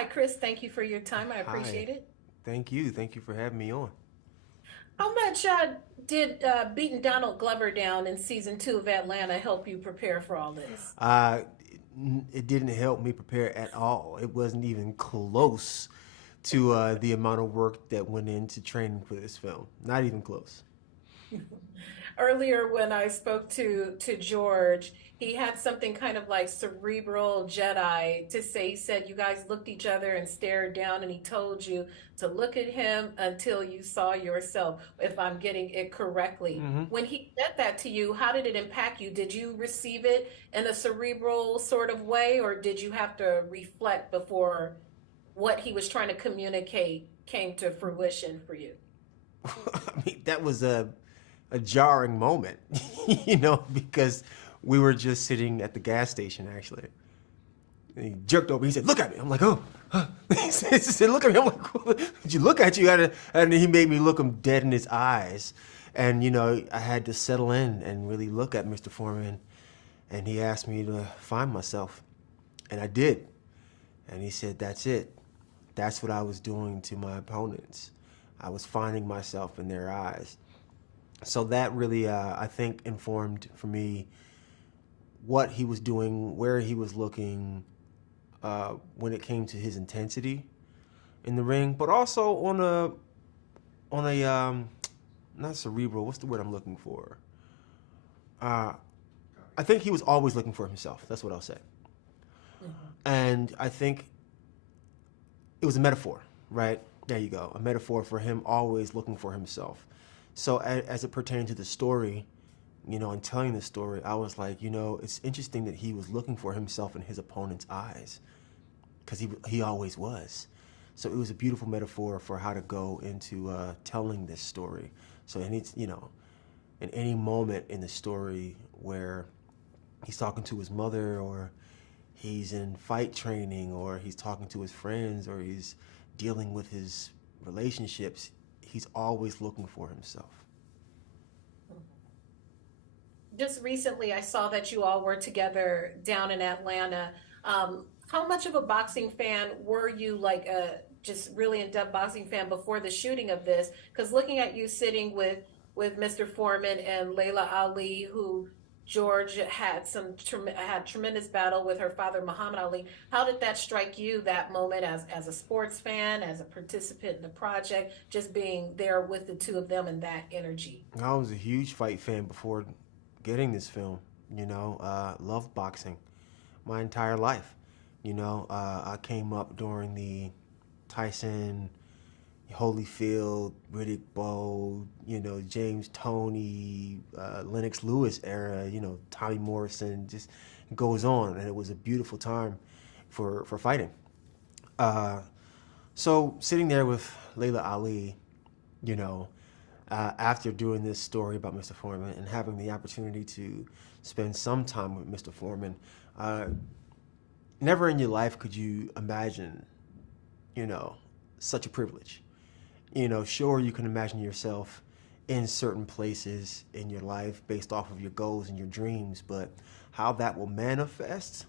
Hi, Khris. Thank you for your time. I Hi. appreciate it. Thank you. Thank you for having me on. How much did beating Donald Glover down in season two of Atlanta help you prepare for all this? Uh, it didn't help me prepare at all. It wasn't even close to the amount of work that went into training for this film. Not even close. Earlier, when I spoke to George, he had something kind of like cerebral Jedi to say. He said you guys looked each other and stared down, and he told you to look at him until you saw yourself, if I'm getting it correctly. Hmm. When he said that to you, how did it impact you? Did you receive it in a cerebral sort of way, or did you have to reflect before what he was trying to communicate came to fruition for you? I mean, that was a jarring moment, because we were just sitting at the gas station actually. And he jerked over. He said, "Look at me." I'm like, "Oh." Huh. He said, "Look at me." I'm like, "What did you look at you?" And he made me look him dead in his eyes. And I had to settle in and really look at Mr. Foreman. And he asked me to find myself, and I did. And he said, "That's it. That's what I was doing to my opponents. I was finding myself in their eyes." So that really, I think, informed for me what he was doing, where he was looking, when it came to his intensity in the ring, but also on a not cerebral. What's the word I'm looking for? Uh, I think he was always looking for himself. That's what I'll say. Mhm. And I think it was a metaphor, right? There you go, a metaphor for him always looking for himself. So as it pertained to the story, and telling the story, I was like, it's interesting that he was looking for himself in his opponent's eyes, because he always was. So it was a beautiful metaphor for how to go into telling this story. So in any moment in the story where he's talking to his mother, or he's in fight training, or he's talking to his friends, or he's dealing with his relationships, he's always looking for himself. Just recently, I saw that you all were together down in Atlanta. How much of a boxing fan were you, like a just really in-depth boxing fan before the shooting of this? Because looking at you sitting with Mr. Foreman and Layla Ali, who George had had tremendous battle with her father Muhammad Ali. How did that strike you that moment as a sports fan, as a participant in the project, just being there with the two of them and that energy? I was a huge fight fan before getting this film. Loved boxing my entire life. I came up during the Tyson, Holyfield, Riddick Bowe, James Toney, Lennox Lewis era, Tommy Morrison, just goes on. And it was a beautiful time for fighting. Uh, so sitting there with Layla Ali, you know, after doing this story about Mr. Foreman and having the opportunity to spend some time with Mr. Foreman, uh, never in your life could you imagine, you know, such a privilege. Sure, you can imagine yourself in certain places in your life based off of your goals and your dreams, but how that will manifest,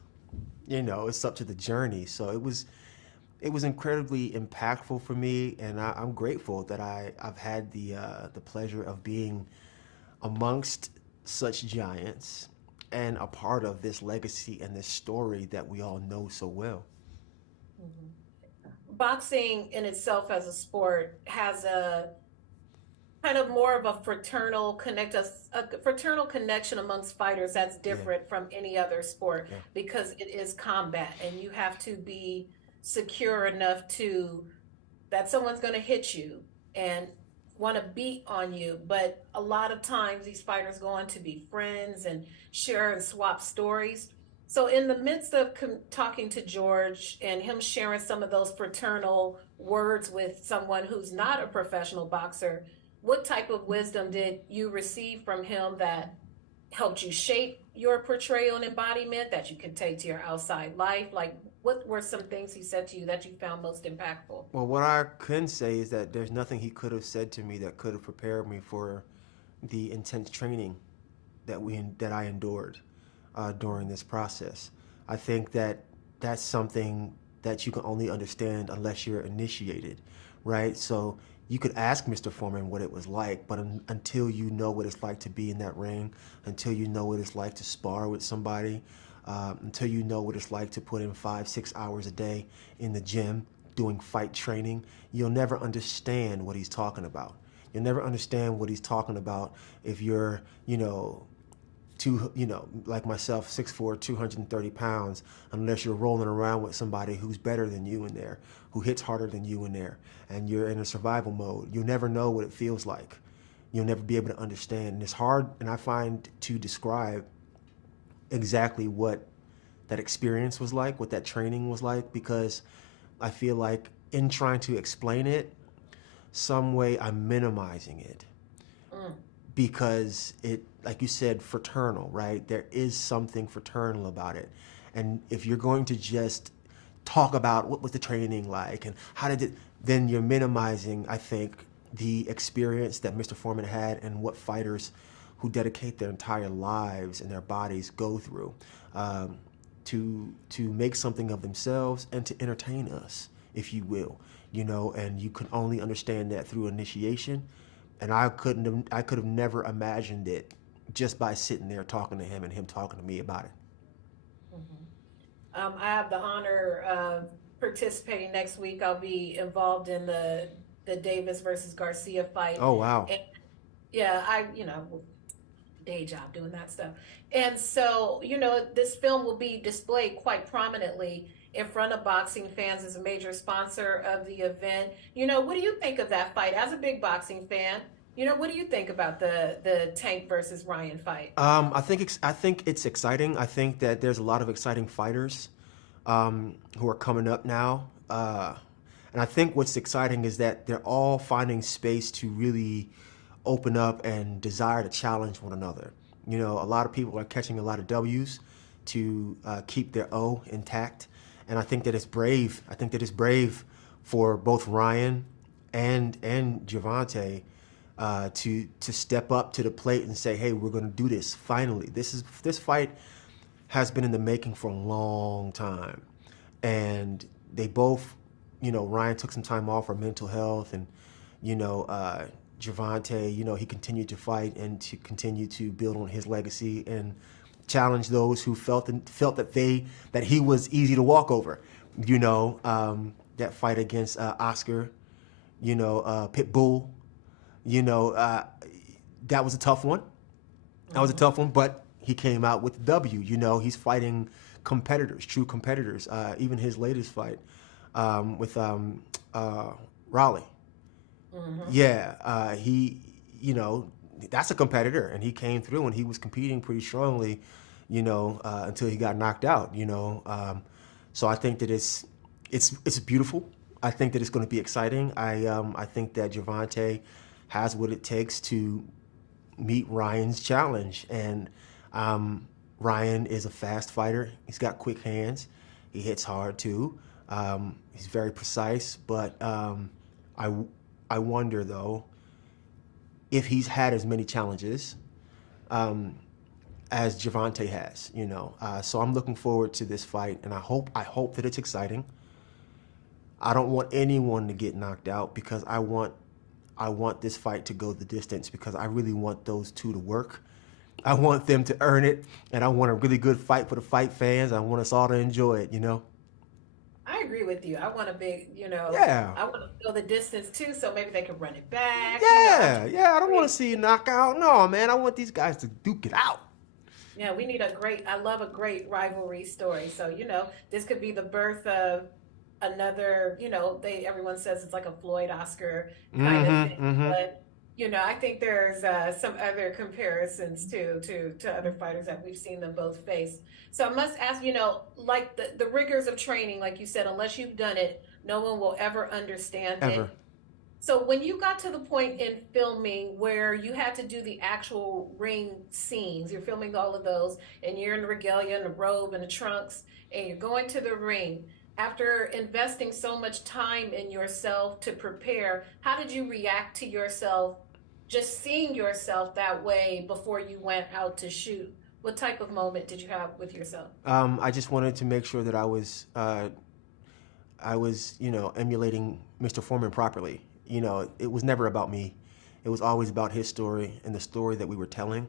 it's up to the journey. So it was incredibly impactful for me, and I'm grateful that I've had the pleasure of being amongst such giants and a part of this legacy and this story that we all know so well. Mhm. Boxing in itself as a sport has a kind of more of a a fraternal connection amongst fighters that's Yeah, different from any other sport yeah. because it is combat and you have to be secure enough to that someone's going to hit you and want to beat on you. But a lot of times these fighters go on to be friends and share and swap stories. So, in the midst of talking to George and him sharing some of those fraternal words with someone who's not a professional boxer, what type of wisdom did you receive from him that helped you shape your portrayal and embodiment that you could take to your outside life? Like, what were some things he said to you that you found most impactful? Well, what I can say is that there's nothing he could have said to me that could have prepared me for the intense training that I endured during this process. I think that that's something. that you can only understand unless you're initiated, right? So you could ask Mr. Foreman what it was like, but until you know what it's like to be in that ring, until you know what it's like to spar with somebody, until you know what it's like to put in 5-6 hours a day in the gym doing fight training, you'll never understand what he's talking about. You'll never understand what he's talking about if you're, like myself, 6'4", 230 pounds, unless you're rolling around with somebody who's better than you in there, who hits harder than you in there, and you're in a survival mode. You'll never know what it feels like. You'll never be able to understand. And it's hard, and I find, to describe exactly what that experience was like, what that training was like, because I feel like in trying to explain it, some way I'm minimizing it. Because it, like you said, fraternal, right? There is something fraternal about it. And if you're going to just talk about what was the training like and how did it, then you're minimizing, I think, the experience that Mr. Foreman had and what fighters who dedicate their entire lives and their bodies go through to make something of themselves and to entertain us, if you will, and you can only understand that through initiation. And I could have never imagined it just by sitting there talking to him and him talking to me about it. I have the honor of participating next week. I'll be involved in the Davis versus Garcia fight. Oh, wow. And yeah, day job doing that stuff. And so, this film will be displayed quite prominently in front of boxing fans as a major sponsor of the event. What do you think of that fight as a big boxing fan? What do you think about the Tank versus Ryan fight? I think it's exciting. I think that there's a lot of exciting fighters who are coming up now. And I think what's exciting is that they're all finding space to really open up and desire to challenge one another. A lot of people are catching a lot of W's to keep their O intact. And I think that it's brave. I think that it's brave for both Ryan and Gervonta to step up to the plate and say, "Hey, we're going to do this. Finally, this fight has been in the making for a long time." And they both, Ryan took some time off for mental health, and Gervonta, he continued to fight and to continue to build on his legacy and challenge those who felt that he was easy to walk over. That fight against Oscar, Pitbull, that was a tough one. That was a tough one, but he came out with the W. He's fighting competitors, true competitors. Even his latest fight with Raleigh. Yeah, he, that's a competitor, and he came through and he was competing pretty strongly, until he got knocked out. So I think that it's beautiful. I think that it's going to be exciting. I think that Gervonta has what it takes to meet Ryan's challenge, and Ryan is a fast fighter. He's got quick hands. He hits hard too. He's very precise, but I wonder though if he's had as many challenges as Gervonta has. So I'm looking forward to this fight, and I hope that it's exciting. I don't want anyone to get knocked out because I want this fight to go the distance, because I really want those two to work. I want them to earn it, and I want a really good fight for the fight fans. I want us all to enjoy it, I agree with you. I want a big, Yeah. I want to go the distance too, so maybe they can run it back. Yeah. I don't want to see you knock out. No, man. I want these guys to duke it out. Yeah, we need I love a great rivalry story. So, this could be the birth of another, everyone says it's like a Floyd Oscar kind of thing. But, I think there's some other comparisons too to other fighters that we've seen them both face. So I must ask, like the rigors of training, like you said, unless you've done it, no one will ever understand it. So when you got to the point in filming where you had to do the actual ring scenes, you're filming all of those, and you're in the regalia and the robe and the trunks, and you're going to the ring. After investing so much time in yourself to prepare, how did you react to yourself, just seeing yourself that way before you went out to shoot? What type of moment did you have with yourself? I just wanted to make sure that I was I was, emulating Mr. Foreman properly. It was never about me. It was always about his story and the story that we were telling.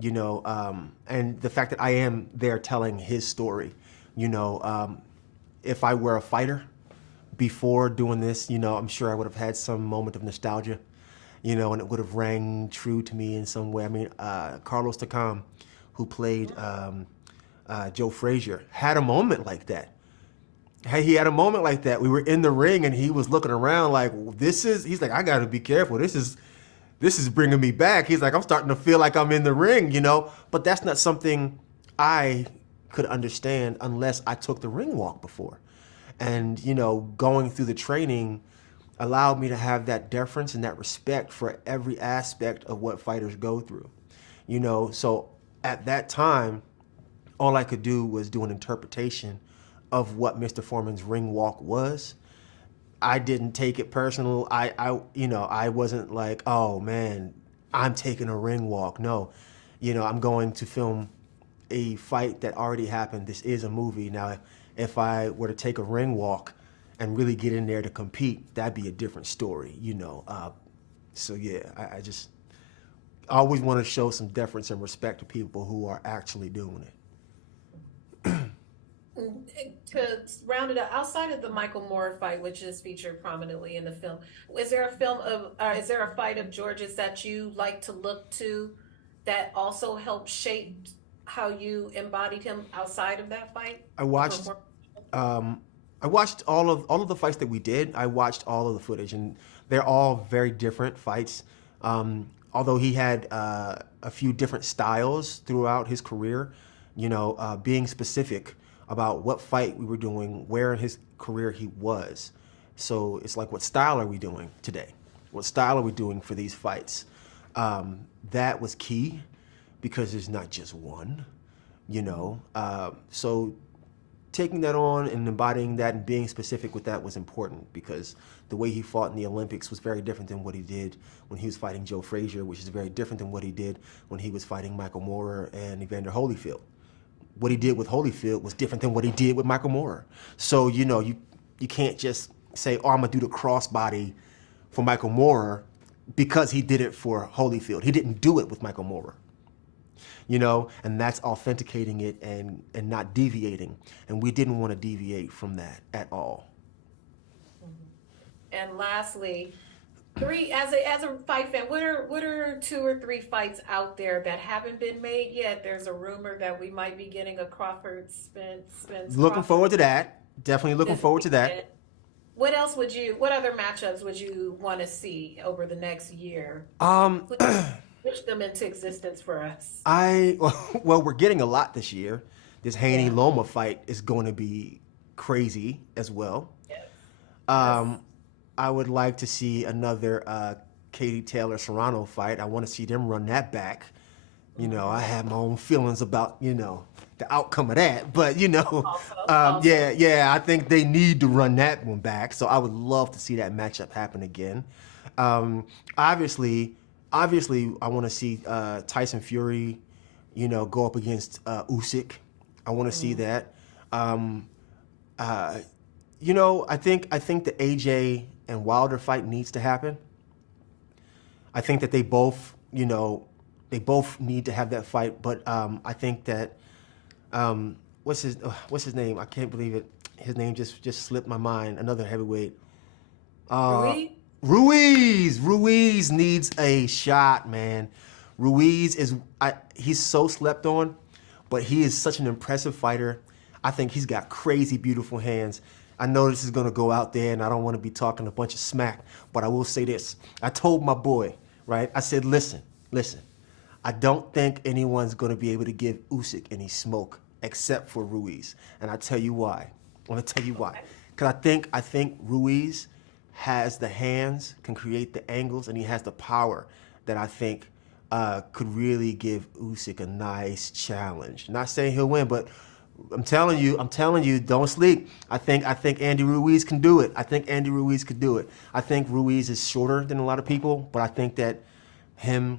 And the fact that I am there telling his story. If I were a fighter before doing this, I'm sure I would have had some moment of nostalgia, and it would have rang true to me in some way. I mean, Carlos Takam, who played Joe Frazier, had a moment like that. Hey, he had a moment like that. We were in the ring and he was looking around like, he's like, I got to be careful. This is bringing me back. He's like, I'm starting to feel like I'm in the ring, but that's not something I could understand unless I took the ring walk before. And, going through the training allowed me to have that deference and that respect for every aspect of what fighters go through. So at that time, all I could do was do an interpretation of what Mr. Foreman's ring walk was. I didn't take it personal. I wasn't like, oh man, I'm taking a ring walk. No, I'm going to film a fight that already happened. This is a movie. Now, if I were to take a ring walk and really get in there to compete, that'd be a different story, So yeah, I just always want to show some deference and respect to people who are actually doing it. To round it up, outside of the Michael Moore fight, which is featured prominently in the film, is there a fight of George's that you like to look to that also helped shape how you embodied him outside of that fight? I watched all of the fights that we did. I watched all of the footage, and they're all very different fights. Although he had a few different styles throughout his career, being specific about what fight we were doing, where in his career he was. So it's like, what style are we doing today? What style are we doing for these fights? That was key because there's not just one, So taking that on and embodying that and being specific with that was important because the way he fought in the Olympics was very different than what he did when he was fighting Joe Frazier, which is very different than what he did when he was fighting Michael Moorer and Evander Holyfield. What he did with Holyfield was different than what he did with Michael Moorer. So, you can't just say, oh, I'm going to do the crossbody for Michael Moorer because he did it for Holyfield. He didn't do it with Michael Moorer. And that's authenticating it and not deviating. And we didn't want to deviate from that at all. And lastly, as a fight fan, what are 2 or 3 fights out there that haven't been made yet? There's a rumor that we might be getting a Crawford Spence. Looking forward to that. Definitely looking forward to that. What other matchups would you want to see over the next year? Push them into existence for us. We're getting a lot this year. This Haney Loma fight is going to be crazy as well. Yes. I would like to see another Katie Taylor-Serrano fight. I want to see them run that back. I have my own feelings about, the outcome of that. But, I think they need to run that one back. So I would love to see that matchup happen again. Obviously, I want to see Tyson Fury, go up against Usyk. I want to see that. I think the AJ and Wilder fight needs to happen. I think that they both need to have that fight. But I think that what's his name? I can't believe it. His name just slipped my mind. Another heavyweight. Ruiz needs a shot, man. He's so slept on, but he is such an impressive fighter. I think he's got crazy beautiful hands. I know this is going to go out there, and I don't want to be talking a bunch of smack, but I will say this. I told my boy, right? I said, listen. I don't think anyone's going to be able to give Usyk any smoke except for Ruiz, and I'll tell you why. I want to tell you why. Because I think Ruiz has the hands, can create the angles, and he has the power that I think could really give Usyk a nice challenge. Not saying he'll win, but I'm telling you, don't sleep. I think Andy Ruiz can do it. I think Ruiz is shorter than a lot of people, but I think that him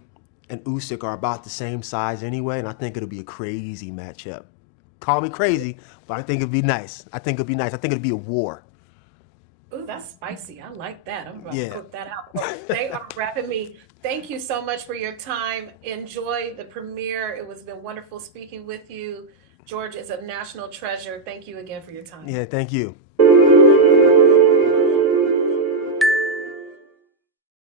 and Usyk are about the same size anyway, and I think it'll be a crazy matchup. Call me crazy, but I think it'll be nice. I think it'll be a war. Ooh, that's spicy. I like that. I'm about to Yeah. cook that out. Well, they are wrapping me. Thank you so much for your time. Enjoy the premiere. It was been wonderful speaking with you. George is a national treasure. Thank you again for your time. Yeah, thank you.